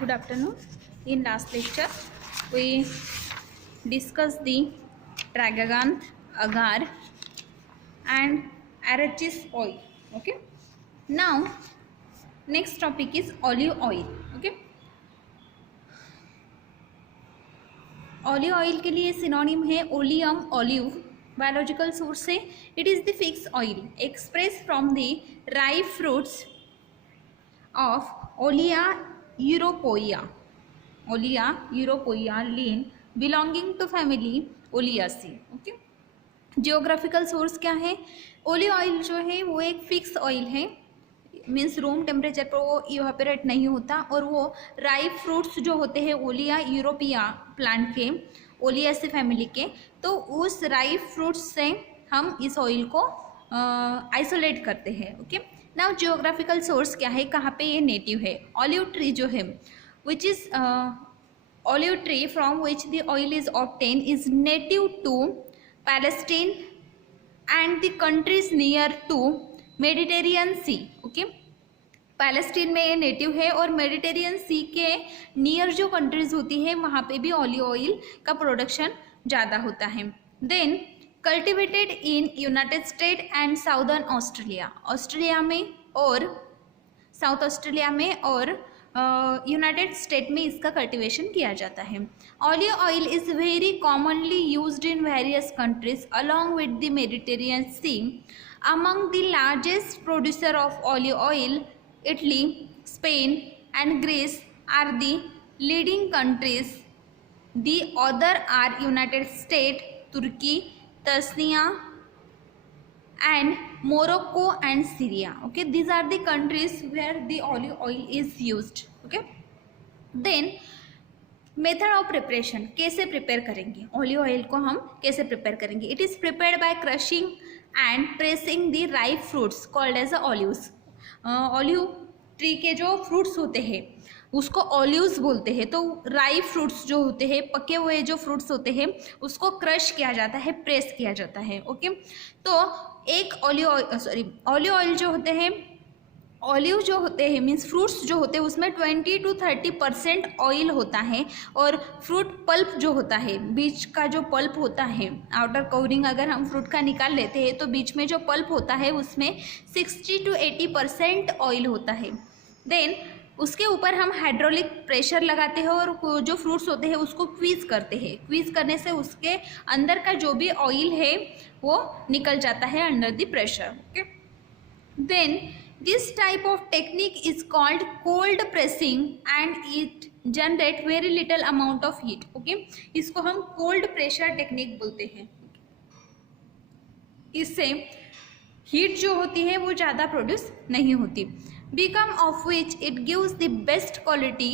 Good afternoon. In last lecture, we discussed the tragacanth, agar, and arachis oil. Okay. Now, next topic is olive oil. Okay. Olive oil के लिए synonym है oleum olive. Biological source से it is the fix oil express from the ripe fruits of Olea europaea. Olea europaea Linn belonging to family Oleaceae. Okay. Geographical source क्या है? Olive oil जो है वो एक फिक्स ऑयल है, means room temperature पर वो इवापोरेट नहीं होता, और वो राइप फ्रूट्स जो होते हैं ओलिया यूरोपिया प्लांट के, ओलियासी फैमिली के, तो उस राइप फ्रूट्स से हम इस ऑयल को आइसोलेट करते हैं. ओके. नाउ जियोग्राफिकल सोर्स क्या है, कहाँ पे ये नेटिव है? ऑलिव ट्री जो है which is olive tree from which the oil is obtain is native to Palestine and the countries near to Mediterranean sea. Okay. Palestine में ये नेटिव है और मेडिटेरियन सी के नियर जो कंट्रीज होती है वहाँ पे भी ऑलिव ऑयल का प्रोडक्शन ज़्यादा होता है. Then cultivated in United State and southern Australia. Australia में और साउथ ऑस्ट्रेलिया में और यूनाइटेड स्टेट में इसका कल्टिवेशन किया जाता है. Olive oil is very commonly used in various countries along with the Mediterranean sea. Among the largest producer of olive oil, Italy, Spain and Greece are the leading countries. The other are United States, Turkey, Tanzania and Morocco and Syria. Okay, these are the countries where the olive oil is used. Okay, then method of preparation, कैसे prepare करेंगे olive oil को, हम कैसे prepare करेंगे? It is prepared by crushing and pressing the ripe fruits called as olives. Olive tree के जो fruits होते हैं उसको ऑलिव्स बोलते हैं. तो राइप फ्रूट्स जो होते हैं, पके हुए जो फ्रूट्स होते हैं, उसको क्रश किया जाता है, प्रेस किया जाता है. ओके. तो एक ऑलिव ऑयल जो होते हैं, ऑलिव जो होते हैं मीन्स फ्रूट्स जो होते हैं उसमें 20 to 30% ऑयल होता है, और फ्रूट पल्प जो होता है, बीच का जो पल्प होता है, आउटर कवरिंग अगर हम फ्रूट का निकाल लेते हैं तो बीच में जो पल्प होता है उसमें 60 to 80% ऑयल होता है. देन उसके ऊपर हम हाइड्रोलिक प्रेशर लगाते हैं और जो फ्रूट्स होते हैं उसको क्वीज करते हैं. क्वीज करने से उसके अंदर का जो भी ऑयल है वो निकल जाता है under the pressure. Okay. Then this type of technique is called cold pressing and it generate very little amount of heat. Okay, इसको हम cold pressure technique बोलते हैं. इससे हीट जो होती है वो ज़्यादा प्रोड्यूस नहीं होती. Become of which it gives the best quality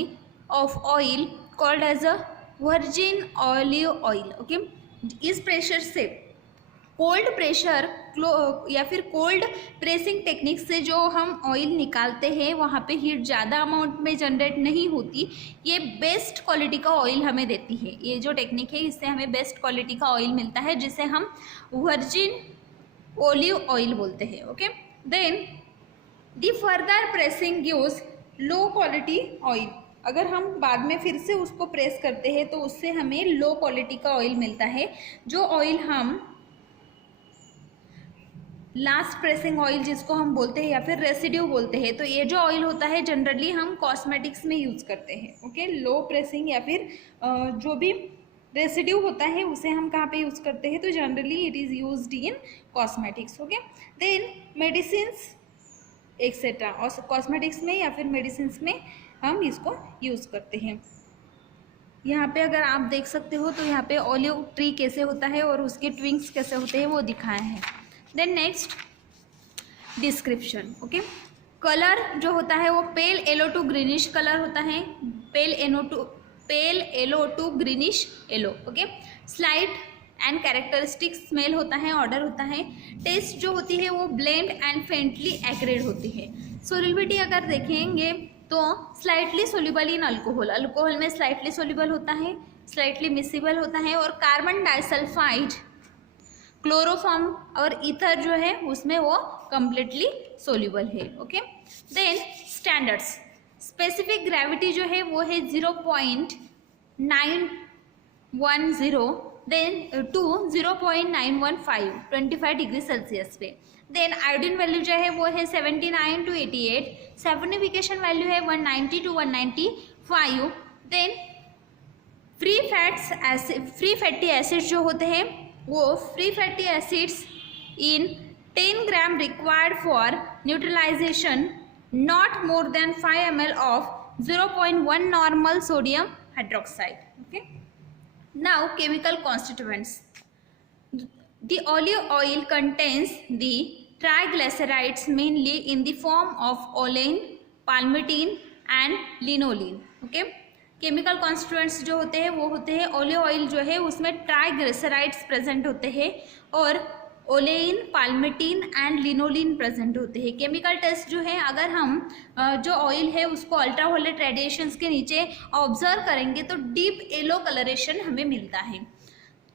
of oil called as a virgin olive oil. Okay, इस प्रेशर से कोल्ड प्रेशर या फिर कोल्ड प्रेसिंग टेक्निक से जो हम ऑयल निकालते हैं वहाँ पे हीट ज़्यादा अमाउंट में जनरेट नहीं होती. ये बेस्ट क्वालिटी का ऑयल हमें देती है. ये जो टेक्निक है इससे हमें बेस्ट क्वालिटी का ऑयल मिलता है जिसे हम वर्जिन ओलिव ऑयल बोलते हैं. Okay. Then the further pressing gives low quality oil. अगर हम बाद में फिर से उसको प्रेस करते हैं तो उससे हमें लो क्वालिटी का ऑयल मिलता है. जो ऑयल हम लास्ट प्रेसिंग ऑयल जिसको हम बोलते हैं या फिर रेसिड्यू बोलते हैं, तो ये जो ऑयल होता है जनरली हम कॉस्मेटिक्स में यूज़ करते हैं. ओके. लो प्रेसिंग या फिर जो भी रेसिड्यू होता है उसे हम कहाँ पे यूज़ करते हैं, तो generally it is used in cosmetics. Okay. Then medicines etcetera, और कॉस्मेटिक्स में या फिर मेडिसिन्स में हम इसको यूज़ करते हैं. यहाँ पे अगर आप देख सकते हो तो यहाँ पे ऑलिव ट्री कैसे होता है और उसके ट्विंग्स कैसे होते हैं वो दिखाए हैं. Then next description. Okay. Colour जो होता है वो pale yellow to greenish colour होता है, pale yellow to greenish yellow. Okay. Slight and characteristic smell होता है, ऑर्डर होता है. टेस्ट जो होती है वो ब्लेंड एंड फेंटली एक्रेड होती है. सोल्युबिलिटी अगर देखेंगे तो slightly soluble in alcohol, alcohol में स्लाइटली सोल्यूबल होता है, स्लाइटली मिसिबल होता है, और कार्बन डाइसल्फाइड, क्लोरोफॉर्म और ईथर जो है उसमें वो कम्प्लीटली सोल्यूबल है. Okay. Then standards. Specific gravity जो है वो है 0.910 देन टू 0.915 25 डिग्री सेल्सियस पे। देन आयोडीन वैल्यू जो है वो है 79 to 88, सैफोनिफिकेशन वैल्यू है 190 to 195। Then free fatty acids जो होते हैं वो free fatty acids in 10 gram required for neutralisation not more than 5 ml of 0.1 normal sodium hydroxide. Okay, now chemical constituents. The olive oil contains the triglycerides mainly in the form of olein, palmitin and linolene. Okay, chemical constituents जो होते हैं वो होते हैं olive oil जो है उसमें triglycerides present होते हैं और ओलेइन, पाल्मिटिन एंड लिनोलिन प्रेजेंट होते हैं। केमिकल टेस्ट जो है अगर हम जो ऑयल है उसको अल्ट्रावायलेट रेडिएशंस के नीचे ऑब्जर्व करेंगे तो डीप येलो कलरेशन हमें मिलता है।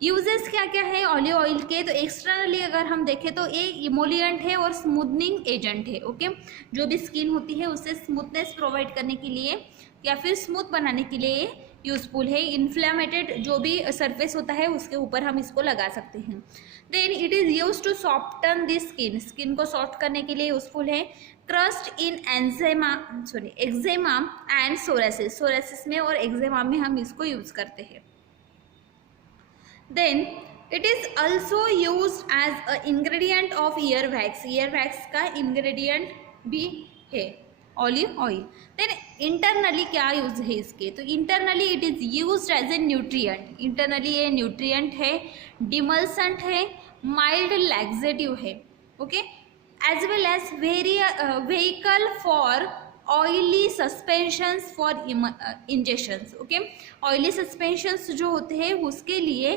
यूजेस क्या क्या है ऑलिव ऑयल के, तो एक्सटर्नली अगर हम देखें तो ये इमोलिएंट है और स्मूथनिंग एजेंट है। ओके, जो भी स्किन होती है उसे स्मूथनेस प्रोवाइड करने के लिए या फिर स्मूथ बनाने के लिए यूजफुल है। इन्फ्लेमेटेड जो भी सरफेस होता है उसके ऊपर हम इसको लगा सकते हैं। Then it is use to soften the skin को सॉफ्ट करने के लिए यूजफुल है। Trust in eczema and psoriasis में और एक्जेमा में हम इसको यूज करते हैं। Then it is also used as a ingredient of ear wax. Ear wax का ingredient भी है ऑलिव ऑयल। देन इंटरनली क्या यूज है इसके, तो internally it is used as a nutrient. Internally ये न्यूट्रिएंट है, डिमल्सेंट है, माइल्ड लैक्सेटिव है। Okay, as well as vehicle for oily suspensions for injections. Okay, oily suspensions जो होते हैं उसके लिए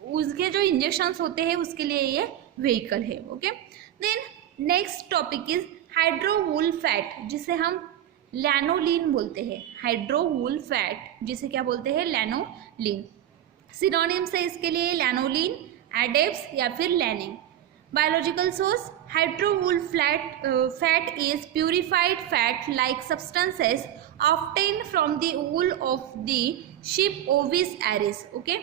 उसके जो इंजेक्शंस होते हैं उसके लिए ये व्हीकल है। Okay, then next topic is hydrous wool fat, जिसे हम लैनोलीन बोलते हैं। हाइड्रोवूल फैट जिसे क्या बोलते हैं, लैनोलीन। सिनोनिम्स है इसके लिए लैनोलीन, एडेप्स या फिर लैनिंग। Biological source, hydrous wool fat is purified fat like substances obtained from the wool of the sheep Ovis aries. Okay,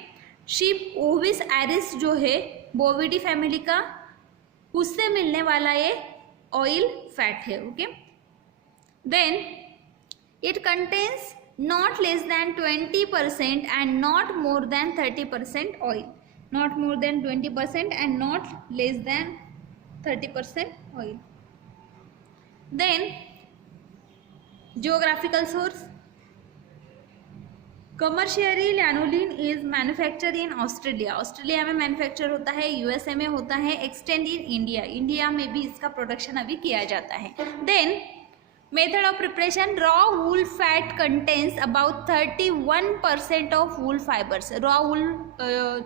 sheep Ovis aries जो है बोविडी फैमिली का, उससे मिलने वाला ये ऑयल फैट है। Okay, then it contains not less than 20% and not more than 30% oil. Not more than 20% and not less than 30% oil. Then geographical source, commercially lanolin is manufactured in Australia. Australia में manufacture होता है, USA में होता है, extend in India, India में भी इसका production अभी किया जाता है। Then method of preparation, raw wool fat contains about 31% of wool fibres. Raw wool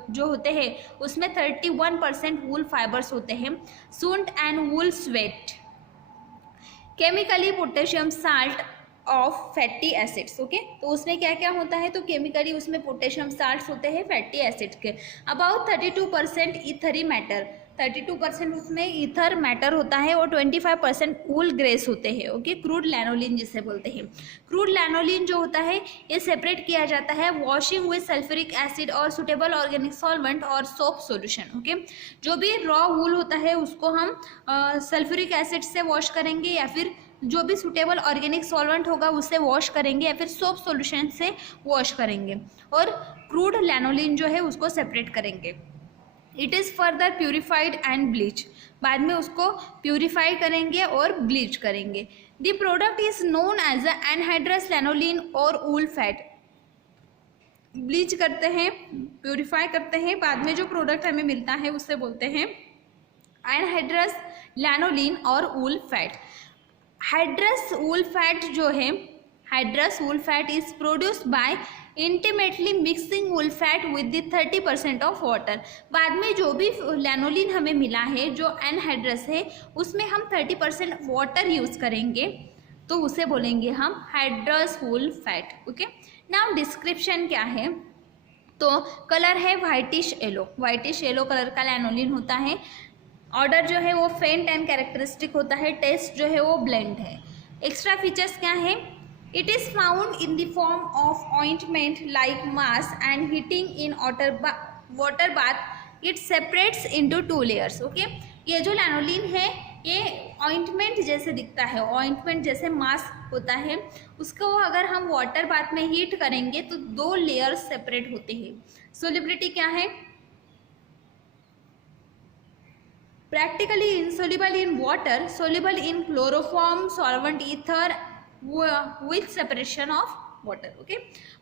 जो होते हैं उसमें 31% वूल फाइबर्स होते हैं। सूंड and wool sweat, chemically potassium salt of fatty acids. Okay, तो उसमें क्या क्या होता है, तो केमिकली उसमें पोटेशियम साल्ट्स होते हैं फैटी एसिड के। अबाउट 32% ईथरी मैटर, 32% उसमें ईथर मैटर होता है और 25% वूल ग्रेस होते हैं। ओके, क्रूड लैनोलिन जिसे बोलते हैं। क्रूड लैनोलिन जो होता है ये सेपरेट किया जाता है वॉशिंग विद सल्फ्यूरिक एसिड और सुटेबल ऑर्गेनिक सॉल्वेंट और सोप सॉल्यूशन। ओके, जो भी रॉ वूल होता है उसको हम सल्फ्यूरिक एसिड से वॉश करेंगे या फिर जो भी सुटेबल ऑर्गेनिक सॉल्वेंट होगा उससे वॉश करेंगे या फिर सोप सॉल्यूशन से वॉश करेंगे और क्रूड लैनोलिन जो है उसको सेपरेट करेंगे। It is further purified and bleach, बाद में उसको प्यूरिफाई करेंगे और ब्लीच करेंगे। The product is known as anhydrous lanolin और वूल फैट। ब्लीच करते हैं, प्यूरिफाई करते हैं, बाद में जो प्रोडक्ट हमें मिलता है उससे बोलते हैं एनहाइड्रस लैनोलिन और wool fat. Hydrous wool fat जो है, hydrous wool fat is produced by intimately mixing wool fat with the 30% of water. बाद में जो भी लैनोलिन हमें मिला है जो एनहाइड्रस है उसमें हम 30% वाटर यूज़ करेंगे तो उसे बोलेंगे हम hydrous wool fat. Okay, now description क्या है, तो कलर है whitish yellow, whitish yellow colour का लैनोलिन होता है। ऑर्डर जो है वो फेंट एंड कैरेक्टरिस्टिक होता है। टेस्ट जो है वो ब्लेंड है। एक्स्ट्रा फीचर्स क्या है? It is found in the form of ointment like mass and heating in water bath it separates into 2 layers. Okay, ये जो लैनोलिन है ये ऑइंटमेंट जैसे दिखता है, ऑइंटमेंट जैसे मास होता है, उसको अगर हम वाटर बाथ में हीट करेंगे तो 2 लेयर्स सेपरेट होते हैं। सोलिबिलिटी क्या है? Practically insoluble in water, soluble in chloroform, solvent, ether with separation of water। Okay,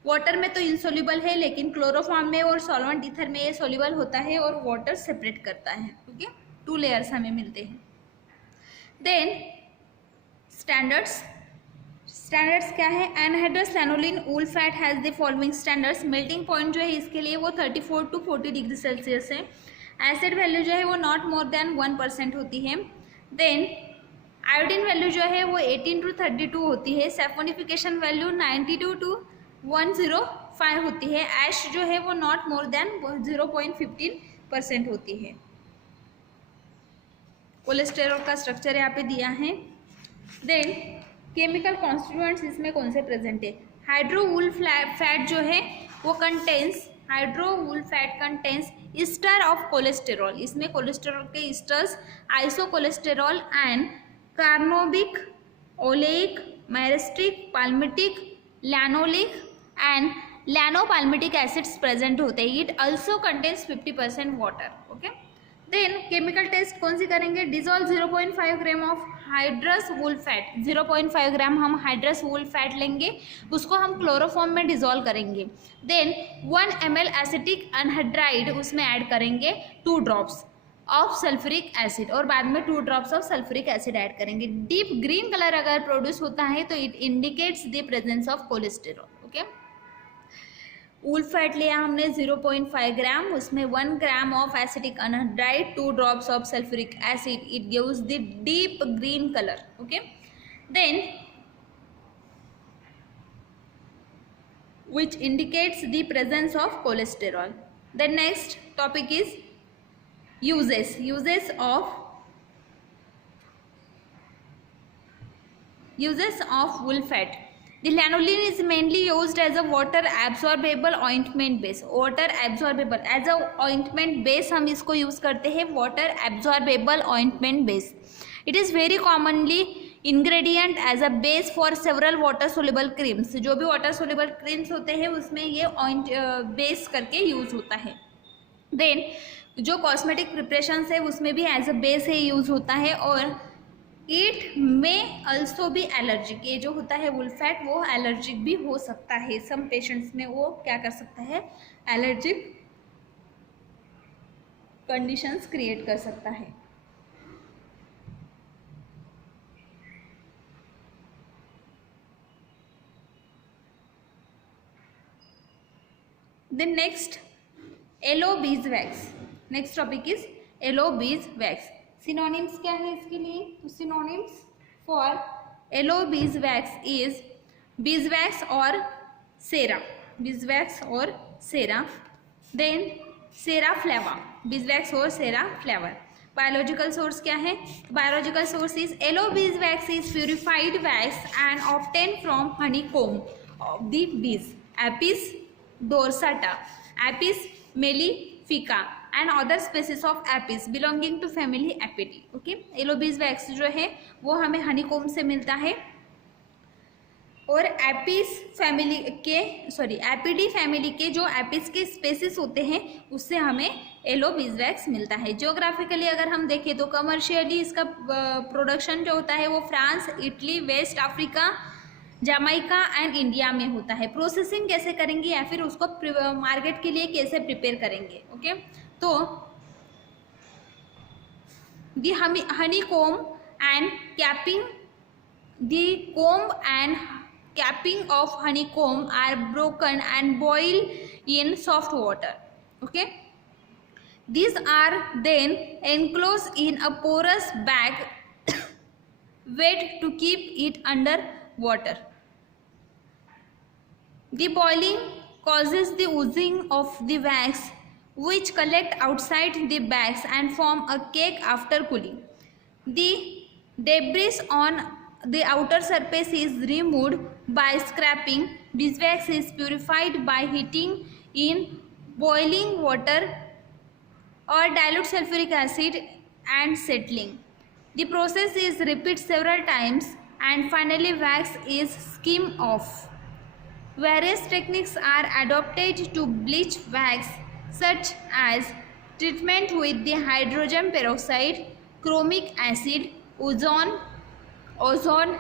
water में तो insoluble है लेकिन क्लोरोफॉर्म में और सॉल्वेंट ईथर में ये सोल्यूबल होता है और वाटर सेपरेट करता है। ओके, 2 लेयर्स हमें मिलते हैं। देन स्टैंडर्ड्स क्या है? Anhydrous lanolin wool fat has the following standards. Melting point जो है इसके लिए वो 34 to 40 डिग्री सेल्सियस है। एसिड वैल्यू जो है वो नॉट मोर देन 1% होती है। देन आयोडीन वैल्यू जो है वो 18 to 32 होती है। सैफोनिफिकेशन वैल्यू 92 to 105 होती है। ऐश जो है वो नॉट मोर देन 0.15% होती है। कोलेस्टेरॉल का स्ट्रक्चर यहाँ पे दिया है। देन केमिकल कॉन्स्टिट्यूएंट्स इसमें कौन से प्रेजेंट है? हाइड्रोवूल फैट जो है वो contains, hydrous wool fat contains ester of cholesterol. इसमें कोलेस्टेरॉल के esters isocholesterol and carnaubic, oleic, myristic, palmitic, lanolic and lanopalmitic acids present होते हैं। It also contains 50% water. Okay, then chemical test कौन सी करेंगे? Dissolve 0.5 gram of hydrous wool fat. 0.5 gram हम hydrous wool fat लेंगे, उसको हम क्लोरोफॉर्म में डिजोल्व करेंगे। देन 1 ml एसिटिक अनहाइड्राइड उसमें ऐड करेंगे, 2 ड्रॉप्स ऑफ सल्फ्यूरिक एसिड और बाद में 2 drops of sulphuric acid add करेंगे। डीप ग्रीन कलर अगर प्रोड्यूस होता है तो it indicates the presence of cholesterol. Okay, wool fat लिया हमने 0.5 ग्राम, उसमें 1 gram of acetic anhydride, 2 drops of sulphuric acid, it gives the deep green colour. Okay, then which indicates the presence of cholesterol. The next topic is uses of wool fat. The lanolin is mainly used as a water absorbable ointment base. Water absorbable as a ointment base हम इसको use करते हैं, water absorbable ointment base. It is very commonly ingredient as a base for several water soluble creams. जो भी water soluble creams होते हैं उसमें ये बेस करके यूज होता है। देन जो कॉस्मेटिक प्रिपरेशंस है उसमें भी एज अ बेस है यूज होता है। और इट में अल्सो भी एलर्जिक, ये जो होता है वूल फैट वो एलर्जिक भी हो सकता है। सम पेशेंट्स में वो क्या कर सकता है? एलर्जिक कंडीशंस क्रिएट कर सकता है। Then next, yellow beeswax. Next topic is yellow beeswax. Synonyms क्या है इसके लिए? तो synonyms for yellow beeswax is beeswax और cera. Beeswax और cera. Then cera flava. Beeswax और cera flava. Biological source क्या है? Biological source is yellow beeswax is purified wax and obtained from honeycomb of the bees. Apis dorsata, Apis mellifica and other species of Apis belonging to family Apidae. Okay, yellow beeswax जो है वो हमें honeycomb से मिलता है और Apis family के एपिडी family के जो एपिस के स्पेसिस होते हैं उससे हमें येलो बीजवैक्स मिलता है। जियोग्राफिकली अगर हम देखें तो कमर्शियली इसका प्रोडक्शन जो होता है वो France, Italy, West Africa, Jamaica and India में होता है। प्रोसेसिंग कैसे करेंगे या फिर उसको मार्केट के लिए कैसे प्रिपेयर करेंगे? ओके, तो the honey comb and capping, the comb and capping of honeycomb are broken and boiled in soft water. Okay, these are then enclosed in a porous bag wet to keep it under water. The boiling causes the oozing of the wax which collect outside the bags and form a cake after cooling. The debris on the outer surface is removed by scraping. Beeswax is purified by heating in boiling water or dilute sulfuric acid and settling. The process is repeated several times and finally wax is skimmed off. Various techniques are adopted to bleach wax, such as treatment with the hydrogen peroxide, chromic acid, ozone,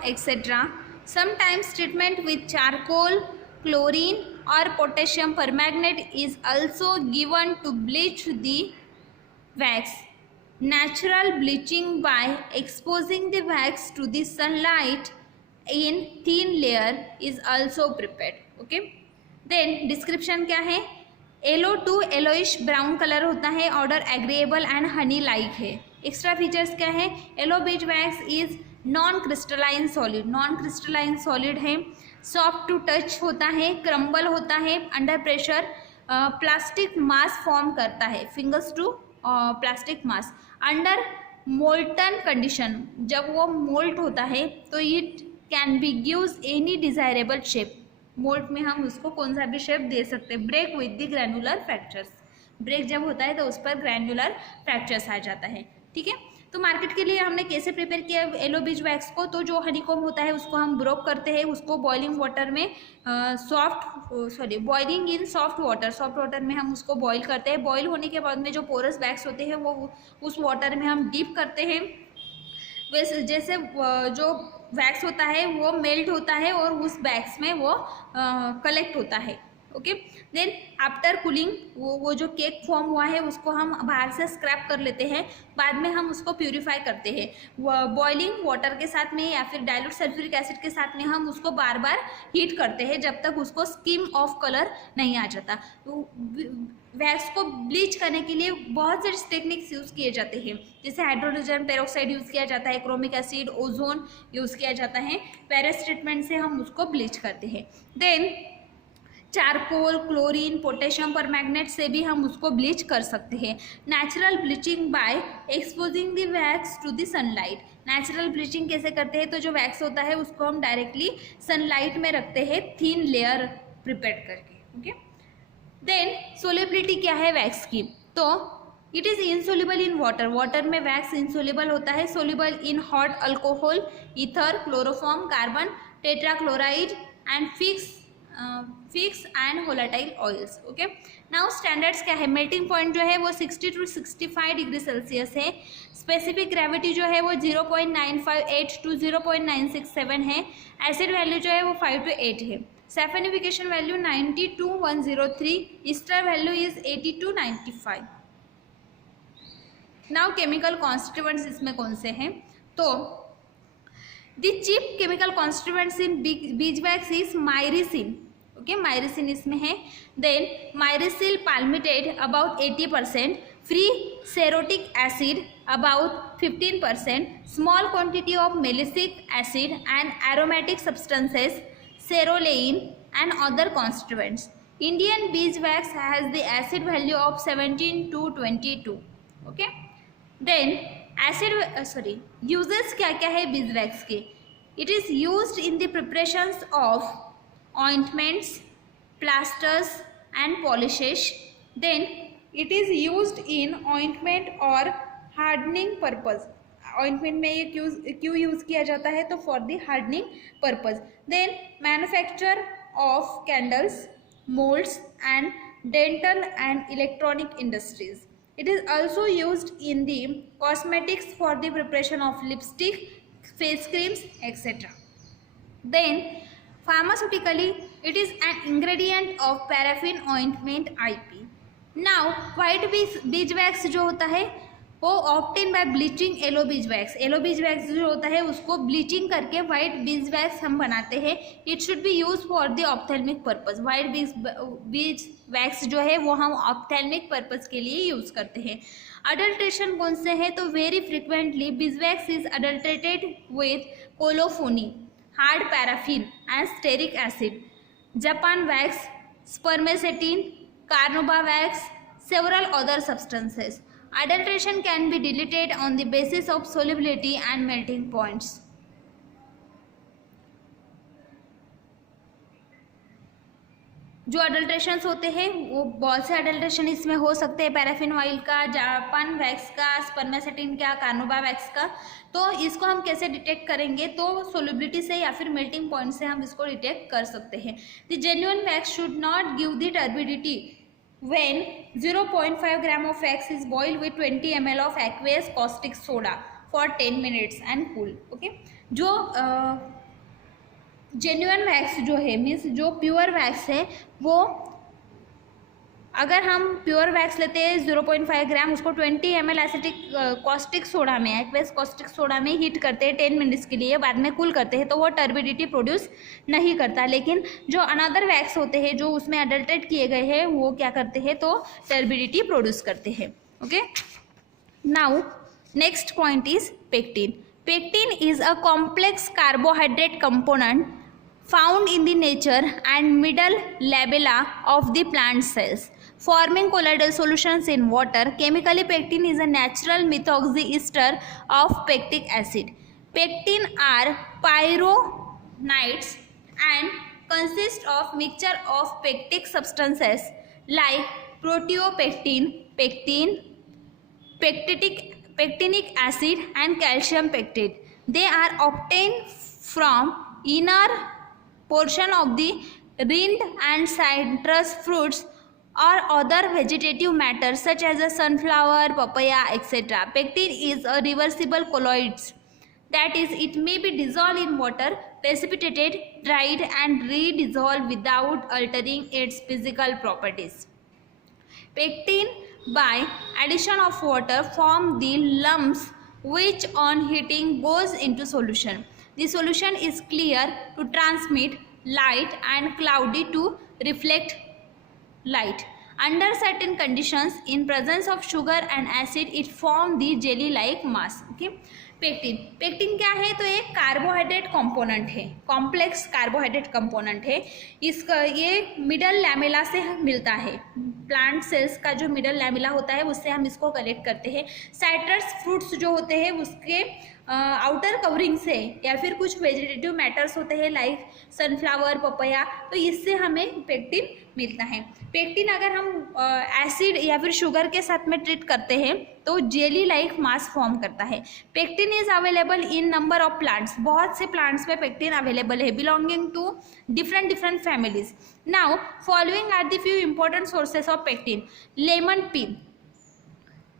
etc. Sometimes treatment with charcoal, chlorine or potassium permanganate is also given to bleach the wax. Natural bleaching by exposing the wax to the sunlight in thin layer is also prepared. Okay, then description क्या है? Yellow to yellowish brown colour होता है, odour agreeable and honey like है. Extra features क्या है? Yellow beeswax is non crystalline solid, non crystalline solid है, soft to touch होता है, क्रम्बल होता है under pressure, plastic mass form करता है, fingers to plastic mass under molten condition. जब वो मोल्ट होता है तो it can be gives any desirable shape. Moult में हम उसको कौन सा भी शेप दे सकते हैं. Break with the granular fractures, break जब होता है तो उस पर ग्रैनुलर फ्रैक्चर्स आ जाता है. ठीक है, तो मार्केट के लिए हमने कैसे प्रिपेयर किया येलो बीज वैक्स को? तो जो हनीकॉम्ब होता है उसको हम ब्रोक करते हैं, उसको बॉइलिंग वाटर में बॉइलिंग इन सॉफ्ट वाटर में हम उसको बॉईल करते हैं. बॉईल होने के बाद में जो पोरस वैक्स होते हैं वो उस वाटर में हम डीप करते हैं. वैसे जैसे जो वैक्स होता है वो मेल्ट होता है और उस वैक्स में वो कलेक्ट होता है. ओके, देन आफ्टर कूलिंग वो जो केक फॉर्म हुआ है उसको हम बाहर से स्क्रैप कर लेते हैं. बाद में हम उसको प्यूरिफाई करते हैं बॉइलिंग वाटर के साथ में या फिर डाइल्यूट सल्फ्यूरिक एसिड के साथ में. हम उसको बार बार हीट करते हैं जब तक उसको स्किम ऑफ कलर नहीं आ जाता. वैक्स को ब्लीच करने के लिए बहुत सारे टेक्निक्स यूज़ किए जाते हैं, जैसे हाइड्रोजन पेरोक्साइड यूज़ किया जाता है, क्रोमिक एसिड, ओजोन यूज़ किया जाता है. वेरियस ट्रीटमेंट से हम उसको ब्लीच करते हैं. Then charcoal, chlorine, potassium permanganate से भी हम उसको ब्लीच कर सकते हैं. Natural bleaching by exposing the wax to the sunlight. Natural bleaching कैसे करते हैं? तो जो वैक्स होता है उसको हम डायरेक्टली सनलाइट में रखते हैं थिन लेयर प्रिपेयर करके. ओके, देन सोल्युबिलिटी क्या है वैक्स की? तो it is insoluble in water. Water में वैक्स इनसोल्युबल होता है. Soluble in hot alcohol, ether, chloroform, carbon tetrachloride and fix and volatile oils. Okay, now standards क्या है? मेल्टिंग पॉइंट जो है वो 60 to 65 डिग्री सेल्सियस है. स्पेसिफिक ग्रेविटी जो है वो 0.958 to 0.967 है. एसिड वैल्यू जो है वो 5 to 8 है. Saponification value 90 to 103. Ester value is 80 to 95. Now chemical constituents इसमें कौन से हैं? तो the chief chemical constituents in beeswax is myricin. Okay, myricin इसमें है. Then myricyl palmitate about 80%, free cerotic acid about 15%, small quantity of melissic acid and aromatic substances, cerolein and other constituents. Indian beeswax has the acid value of 17 to 22. Okay, then uses क्या क्या है beeswax के? It is used in the preparations of ointments, plasters and polishes. Then it is used in ointment or hardening purpose. Ointment में ये क्यों use किया जाता है? तो for the hardening purpose. Then manufacture of candles, moulds and dental and electronic industries. It is also used in the cosmetics for the preparation of lipstick, face creams etcetera. Then pharmaceutically it is an ingredient of paraffin ointment IP. Now white beeswax जो होता है वो obtain by bleaching yellow beeswax. Yellow beeswax जो होता है उसको bleaching करके white bees wax हम बनाते हैं. It should be use for the ophthalmic purpose. White bees wax जो है वो हम ऑप्थेल्मिक पर्पज के लिए यूज करते हैं. अडल्ट्रेशन कौन से है? तो very frequently beeswax is adulterated with colophony, hard paraffin and stearic acid, Japan wax, spermaceti, carnauba wax, several other substances. Adulteration can be deleted on the basis of solubility and melting points. जो अडल्ट्रेशंस होते हैं वो बहुत से adulteration इसमें हो सकते हैं, पैराफिन ऑयल का, जापान वैक्स का, स्पर्मेसेटिन का, कार्नोबा वैक्स का। तो इसको हम कैसे डिटेक्ट करेंगे, तो सोल्युबिलिटी से या फिर मेल्टिंग पॉइंट से हम इसको डिटेक्ट कर सकते हैं। The genuine wax should not give the turbidity when 0.5 gram of wax is boiled with 20 ml of aqueous caustic soda for 10 minutes and cool। Okay, जो जेन्युइन वैक्स जो है मीन्स जो प्योर वैक्स है, वो अगर हम प्योर वैक्स लेते हैं 0.5 ग्राम, उसको 20 ml एसिटिक कॉस्टिक सोडा में, एक्वेस कॉस्टिक सोडा में हीट करते हैं 10 मिनट्स के लिए, बाद में कूल करते हैं, तो वो टर्बिडिटी प्रोड्यूस नहीं करता। लेकिन जो अनदर वैक्स होते हैं जो उसमें अडल्ट्रेट किए गए हैं, वो क्या करते हैं, तो टर्बिडिटी प्रोड्यूस करते हैं। Okay, now next point is pectin. Pectin is a complex carbohydrate component found in the nature and middle labella of the plant cells, forming colloidal solutions in water. Chemically, pectin is a natural methoxy ester of pectic acid. Pectin are pyronides and consist of mixture of pectic substances like proteopectin, pectin, pectinic acid and calcium pectate. They are obtained from inner portion of the rind and citrus fruits or other vegetative matter such as a sunflower, papaya, etc. Pectin is a reversible colloid, that is, it may be dissolved in water, precipitated, dried and redissolved without altering its physical properties. Pectin by addition of water form the lumps which on heating goes into solution. The solution is clear to transmit light and cloudy to reflect light. Under certain conditions, in presence of sugar and acid, it form the jelly like mass. Okay, pectin, pectin क्या है, तो एक carbohydrate component है, complex carbohydrate component है। इसका ये middle lamella से मिलता है, प्लांट सेल्स का जो मिडल लैमेला होता है उससे हम इसको कलेक्ट करते हैं। साइट्रस फ्रूट्स जो होते हैं उसके आउटर कवरिंग से, या फिर कुछ वेजिटेटिव मैटर्स होते हैं लाइक सनफ्लावर, पपया, तो इससे हमें पेक्टिन मिलता है। पेक्टिन अगर हम एसिड या फिर शुगर के साथ में ट्रीट करते हैं तो जेली लाइक मास फॉर्म करता है। Pectin is available in number of plants, बहुत से प्लांट्स में पेक्टिन अवेलेबल है, belonging to different families. Now following are the few important sources of pectin. Lemon peel,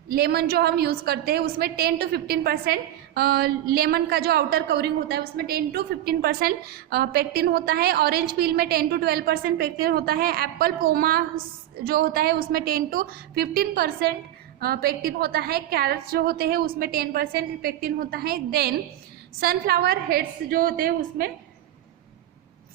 lemon जो हम यूज़ करते हैं उसमें 10 to 15% लेमन का जो आउटर कवरिंग होता है उसमें 10 to 15% पेक्टिन होता है। ऑरेंज पील में 10 to 12% पेक्टिन होता है। एप्पल पोमा जो होता है उसमें 10 to 15% पेक्टिन होता है। कैरेट्स जो होते हैं उसमें 10% पेक्टिन होता है। देन सनफ्लावर हेड्स जो होते हैं उसमें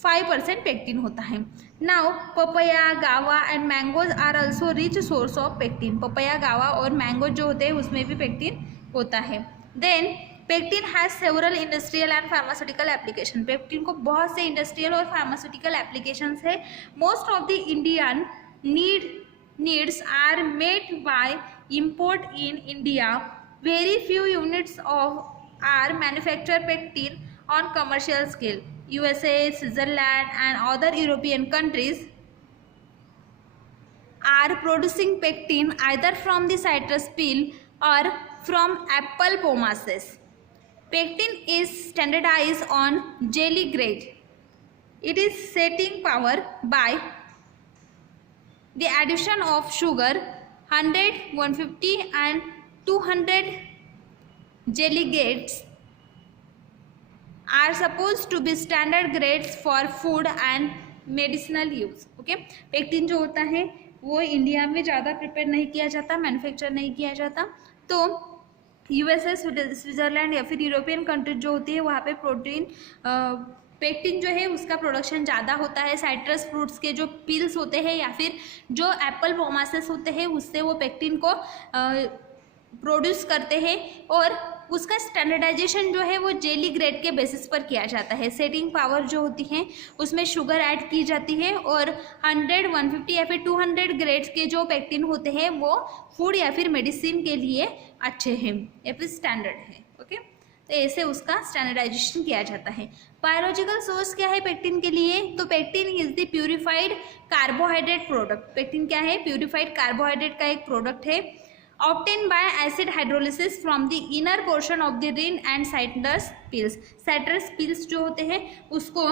5% पेक्टिन होता है। Now papaya, guava and mangoes are also rich source of pectin. Papaya, guava और मैंगो जो होते हैं उसमें भी पेक्टिन होता है। Then pectin has several industrial and pharmaceutical application. Pectin को बहुत से इंडस्ट्रियल और फार्मास्यूटिकल एप्लीकेशंस है। Most of the Indian needs are made by import in India. Very few units are manufactured pectin on commercial scale. USA, Switzerland and other European countries are producing pectin either from the citrus peel or from apple pomaces. Pectin is standardized on jelly grade. It is setting power by the addition of sugar 100, 150 and 200 jelly grades are supposed to be standard grades for food and medicinal use. Okay, pectin जो होता है वो India में ज़्यादा prepare नहीं किया जाता, manufacture नहीं किया जाता। तो यूएसए, स्विट्ज़रलैंड या फिर यूरोपियन कंट्रीज जो होती है वहाँ पे पेक्टिन जो है उसका प्रोडक्शन ज़्यादा होता है। साइट्रस फ्रूट्स के जो पील्स होते हैं या फिर जो एप्पल पोमासेस होते हैं उससे वो पेक्टिन को प्रोड्यूस करते हैं और उसका स्टैंडर्डाइजेशन जो है वो जेली ग्रेड के बेसिस पर किया जाता है। सेटिंग पावर जो होती है उसमें शुगर ऐड की जाती है और 100, 150 या फिर 200 ग्रेड्स के जो पेक्टिन होते हैं वो फूड या फिर मेडिसिन के लिए अच्छे हैं या फिर स्टैंडर्ड है। ओके, तो ऐसे उसका स्टैंडर्डाइजेशन किया जाता है। बायोलॉजिकल सोर्स क्या है पेक्टिन के लिए? तो pectin is the purified carbohydrate product. Pectin क्या है? प्यूरिफाइड कार्बोहाइड्रेट का एक प्रोडक्ट है। Obtain bye acid hydrolysis from the inner portion of the Rin and citrus pills. Citrus pills जो होते हैं उसको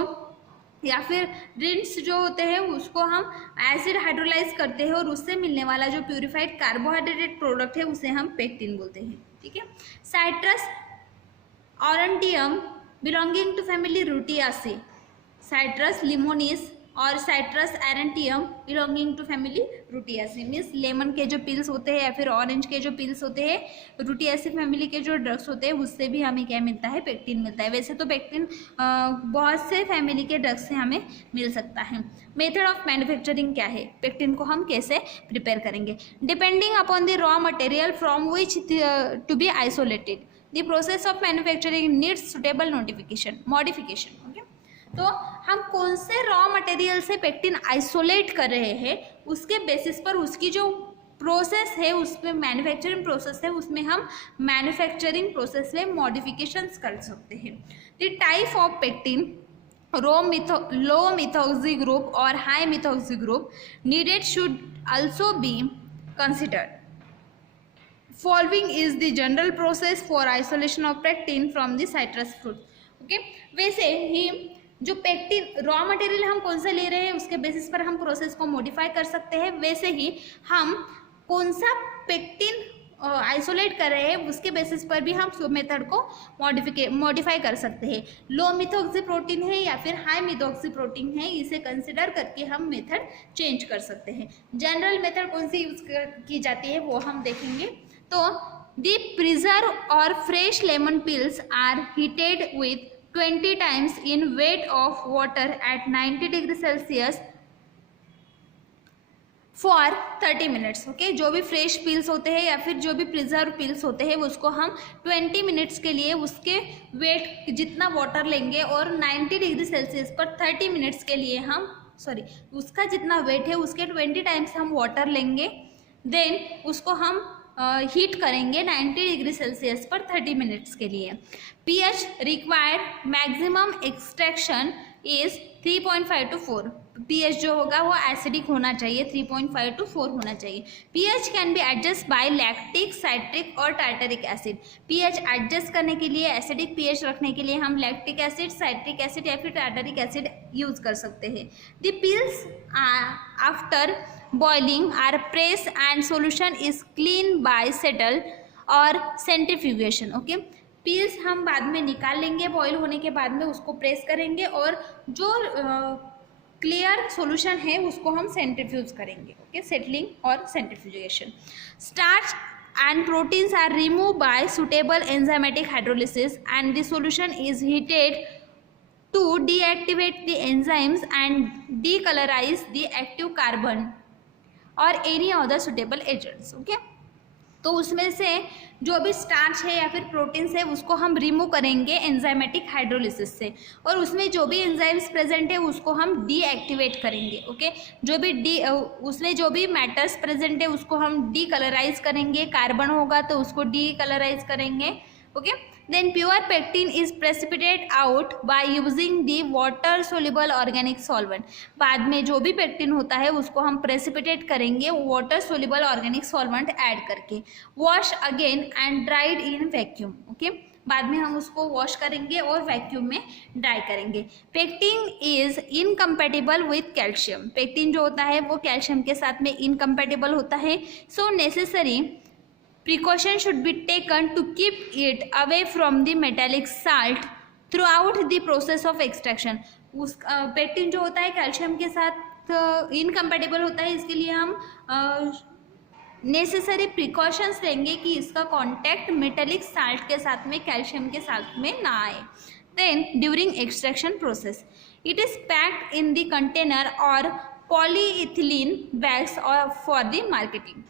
या फिर रिंस जो होते हैं उसको हम एसिड हाइड्रोलाइज करते हैं और उससे मिलने वाला जो प्यूरिफाइड कार्बोहाइड्रेटेड प्रोडक्ट है उसे हम पेक्टिन बोलते हैं। ठीक है। Citrus aurantium belonging to family Rutaceae, citrus limonis और citrus aurantium belonging to family Rutaceae. Means lemon के जो पिल्स होते हैं या फिर ऑरेंज के जो पिल्स होते हैं, रूटियासी फैमिली के जो ड्रग्स होते हैं उससे भी हमें क्या मिलता है? पेक्टिन मिलता है। वैसे तो पेक्टिन बहुत से फैमिली के ड्रग्स से हमें मिल सकता है। मेथड ऑफ मैन्युफैक्चरिंग क्या है? पेक्टिन को हम कैसे प्रिपेयर करेंगे? Depending upon the raw material from which to be isolated, the process of manufacturing needs suitable modification. Okay, तो हम कौन से रॉ मटेरियल से पेक्टिन आइसोलेट कर रहे हैं उसके बेसिस पर उसकी जो प्रोसेस है, उसमें मैन्युफैक्चरिंग प्रोसेस है, उसमें हम मैन्युफैक्चरिंग प्रोसेस में मॉडिफिकेशंस कर सकते हैं। The type of pectin, low methoxy group और high methoxy group needed should also be considered. Following is the general process for isolation of pectin from the citrus fruit. Okay, वैसे ही जो pectin raw material हम कौन सा ले रहे हैं उसके बेसिस पर हम प्रोसेस को मॉडिफाई कर सकते हैं। वैसे ही हम कौन सा पेक्टिन आइसोलेट कर रहे हैं उसके बेसिस पर भी हम मेथड को मॉडिफाई कर सकते हैं। लो मिथोक्सी प्रोटीन है या फिर हाई मिथोक्सी प्रोटीन है, इसे कंसिडर करके हम मेथड चेंज कर सकते हैं। जनरल मेथड कौन सी यूज की जाती है वो हम देखेंगे। तो दी प्रिजर्व और fresh lemon peels are heated with 20 times in weight of water at 90 degree Celsius for 30 minutes. Okay, जो भी फ्रेश पिल्स होते हैं या फिर जो भी प्रिजर्व पिल्स होते हैं उसको हम 20 मिनट्स के लिए उसके वेट जितना वाटर लेंगे और 90 डिग्री सेल्सियस पर 30 मिनट्स के लिए हम उसका जितना वेट है उसके 20 टाइम्स हम वाटर लेंगे, देन उसको हम हीट करेंगे 90 डिग्री सेल्सियस पर 30 मिनट्स के लिए। pH required maximum extraction is 3.5 to 4। pH जो होगा वो एसिडिक होना चाहिए, 3.5 to 4 होना चाहिए। pH can be adjust by lactic, citric और टार्टरिक एसिड। pH एडजस्ट करने के लिए, एसिडिक pH रखने के लिए हम लैक्टिक एसिड, साइट्रिक एसिड या फिर टार्टरिक एसिड यूज कर सकते हैं। The pills after boiling are press and solution is clean bye settle और सेंट्रीफ्यूगेशन। ओके, पिल्स हम बाद में निकाल लेंगे, बॉईल होने के बाद में उसको प्रेस करेंगे और जो क्लियर सॉल्यूशन है उसको हम सेंट्रीफ्यूज करेंगे। ओके, सेटलिंग और centrifugation. Starch and proteins are remove by suitable enzymatic hydrolysis and the solution is heated to deactivate the enzymes and decolourise the active carbon और any other suitable agents. Okay, तो उसमें से जो भी starch है या फिर प्रोटीन्स है उसको हम रिमूव करेंगे एंजाइमेटिक हाइड्रोलिसिस से और उसमें जो भी एंजाइम्स प्रेजेंट है उसको हम डीएक्टिवेट करेंगे। ओके, जो भी उसमें जो भी मैटर्स प्रेजेंट है उसको हम डीकलराइज करेंगे, कार्बन होगा तो उसको डीकलराइज करेंगे। Okay, then pure pectin is precipitate out by using the water soluble organic solvent. बाद में जो भी पेक्टिन होता है उसको हम प्रेसिपिटेट करेंगे water soluble organic solvent add करके। Wash again and dried in vacuum. Okay, बाद में हम उसको वॉश करेंगे और वैक्यूम में ड्राई करेंगे। Pectin is incompatible with calcium. Pectin जो होता है वो कैल्शियम के साथ में इनकम्पेटिबल होता है। सो necessary precaution should be taken to keep it away from the metallic salt throughout the process of extraction। उस पेक्टिन जो होता है कैल्शियम के साथ इनकम्पेटिबल होता है, इसके लिए हम नेसेसरी प्रिकॉशंस लेंगे कि इसका कांटेक्ट मेटेलिक साल्ट के साथ में, कैल्शियम के साथ में ना आए। Then during extraction process it is packed in the container और पॉलीइथिलीन बैग्स और for the marketing.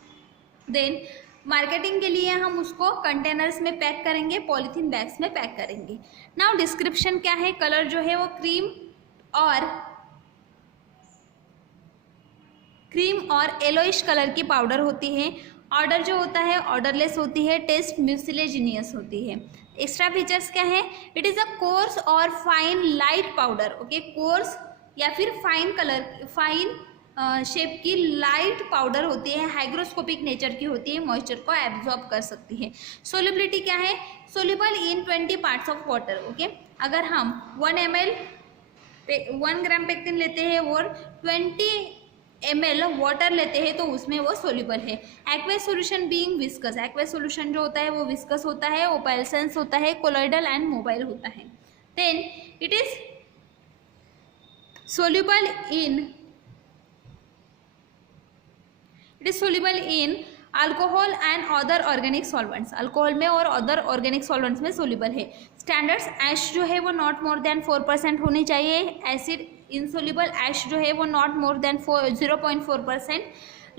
Then marketing के लिए हम उसको कंटेनर्स में पैक करेंगे, पॉलीथीन बैग्स में पैक करेंगे। नाउ डिस्क्रिप्शन क्या है? कलर जो है वो क्रीम और येलोइश कलर की पाउडर होती है ऑर्डर जो होता है ऑर्डरलेस होती है, टेस्ट म्यूसिलेजिनियस होती है। एक्स्ट्रा फीचर्स क्या है? इट इज़ अ कोर्स और fine light powder, okay, course या फिर फाइन कलर, फाइन शेप की लाइट पाउडर होती है, हाइग्रोस्कोपिक नेचर की होती है, मॉइस्चर को एब्जॉर्ब कर सकती है। सोलिबिलिटी क्या है? Soluble in 20 parts of water, okay. अगर हम 1 ग्राम पेक्टिन लेते हैं और 20 ml वाटर लेते हैं तो उसमें वो सोल्यूबल है। Aqueous solution being viscous, aqueous solution जो होता है वो विस्कस होता है, ओपेल्सेंस होता है, कोलॉइडल एंड मोबाइल होता है। Then it is soluble in alcohol and other organic solvents, alcohol में और अदर ऑर्गेनिक सॉल्वेंट्स में सोल्यूबल है। स्टैंडर्ड्स ऐश जो है वो नॉट मोर देन 4% होनी चाहिए। एसिड इंसोल्यूबल ऐश जो है वो not more than 0.4%।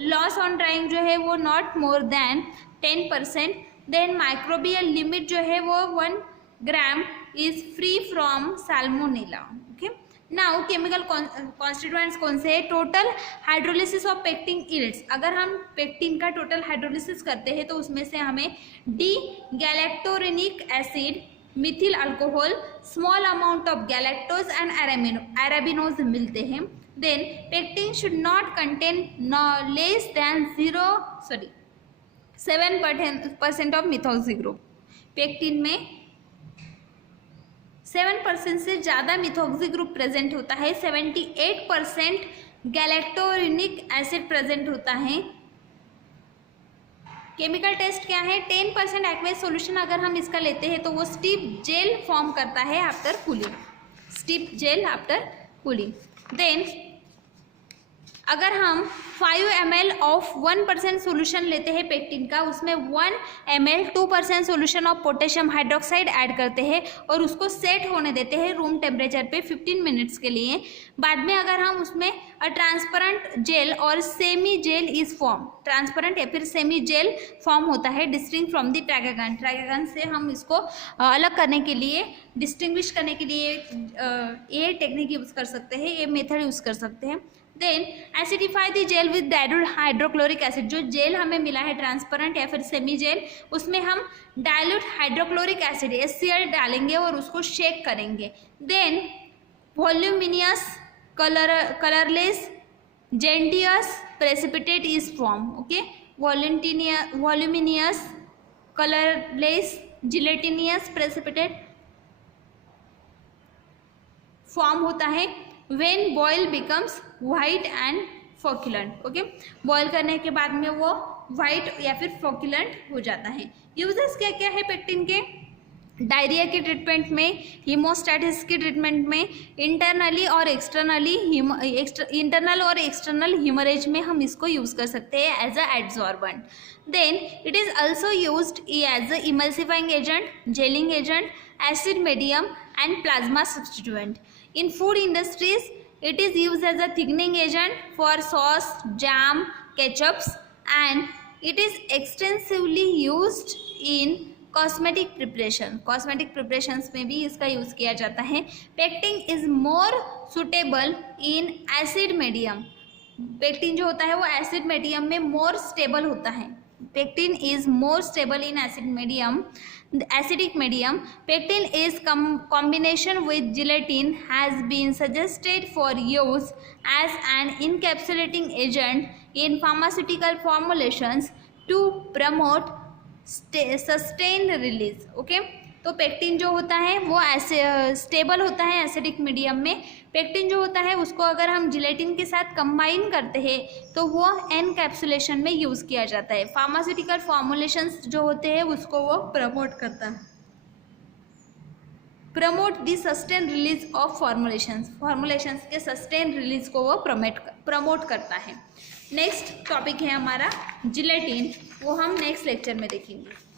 Loss on drying जो है वो not more than 10%। Then microbial limit जो है वो 1 gram is free from salmonella, okay. Now chemical constituents कौन से है? Total hydrolysis of pectin yields, अगर हम पेक्टिन का टोटल हाइड्रोलिसिस करते हैं तो उसमें से हमें D galacturonic acid, methyl alcohol, small amount of galactose and arabinose मिलते हैं। Then pectin should not contain less than 7% of methoxy group, pectin में 7% से ज़्यादा मिथॉक्सी ग्रुप प्रेजेंट होता है, 78% गैलेक्टोरेनिक एसिड प्रेजेंट होता है। केमिकल टेस्ट क्या है? 10% एक्वेस सॉल्यूशन अगर हम इसका लेते हैं तो वो स्टीप जेल फॉर्म करता है after cooling, steep gel after cooling. Then अगर हम 5 ml ऑफ 1% सोल्यूशन लेते हैं पेक्टिन का, उसमें 1 ml 2% solution of potassium hydroxide add करते हैं और उसको सेट होने देते हैं रूम टेम्परेचर पे 15 मिनट्स के लिए। बाद में अगर हम उसमें ट्रांसपेरेंट जेल और semi gel is form, transparent या फिर सेमी जेल फॉर्म होता है distinct from the tragacanth, tragacanth से हम इसको अलग करने के लिए, डिस्टिंग्विश करने के लिए ये टेक्निक यूज़ कर सकते हैं, ये मेथड यूज़ कर सकते हैं। Then acidify the gel with dilute hydrochloric acid, जो जेल हमें मिला है ट्रांसपेरेंट या फिर सेमी जेल, उसमें हम डाइल्यूट हाइड्रोक्लोरिक एसिड HCl डालेंगे और उसको शेक करेंगे। Then voluminous colourless gelatinous precipitate is form, okay. Voluminous colourless gelatinous precipitate form होता है when boil becomes white and flocculent, okay. Boil करने के बाद में वो वाइट या फिर फोक्युलेंट हो जाता है। यूजेस क्या क्या है पेक्टिन के? डायरिया के ट्रीटमेंट में, हीमोस्टैटिस के ट्रीटमेंट में, इंटरनल और एक्सटर्नल हीमरेज में हम इसको यूज़ कर सकते हैं as a adsorbent. Then it is also used as a emulsifying agent, gelling agent, acid medium and plasma substituent. In food industries, it is used as a thickening agent for sauce, jam, ketchups, and it is extensively used in cosmetic preparation. Cosmetic preparations में भी इसका use किया जाता है। Pectin is more suitable in acid medium. Pectin जो होता है वो acid medium में more stable होता है। Pectin is more stable in acidic medium. Pectin is combination with gelatin has been suggested for use as an encapsulating agent in pharmaceutical formulations to promote sustained release, okay. तो pectin जो होता है वो stable होता है acidic medium में। Pectin जो होता है उसको अगर हम जिलेटिन के साथ कंबाइन करते हैं तो वो एनकैप्सुलेशन में यूज़ किया जाता है। फार्मास्यूटिकल फॉर्मुलेशंस जो होते हैं उसको वो प्रमोट करता है, promote the sustain release of formulations के सस्टेन रिलीज को वो प्रमोट करता है। नेक्स्ट टॉपिक है हमारा जिलेटिन, वो हम नेक्स्ट लेक्चर में देखेंगे।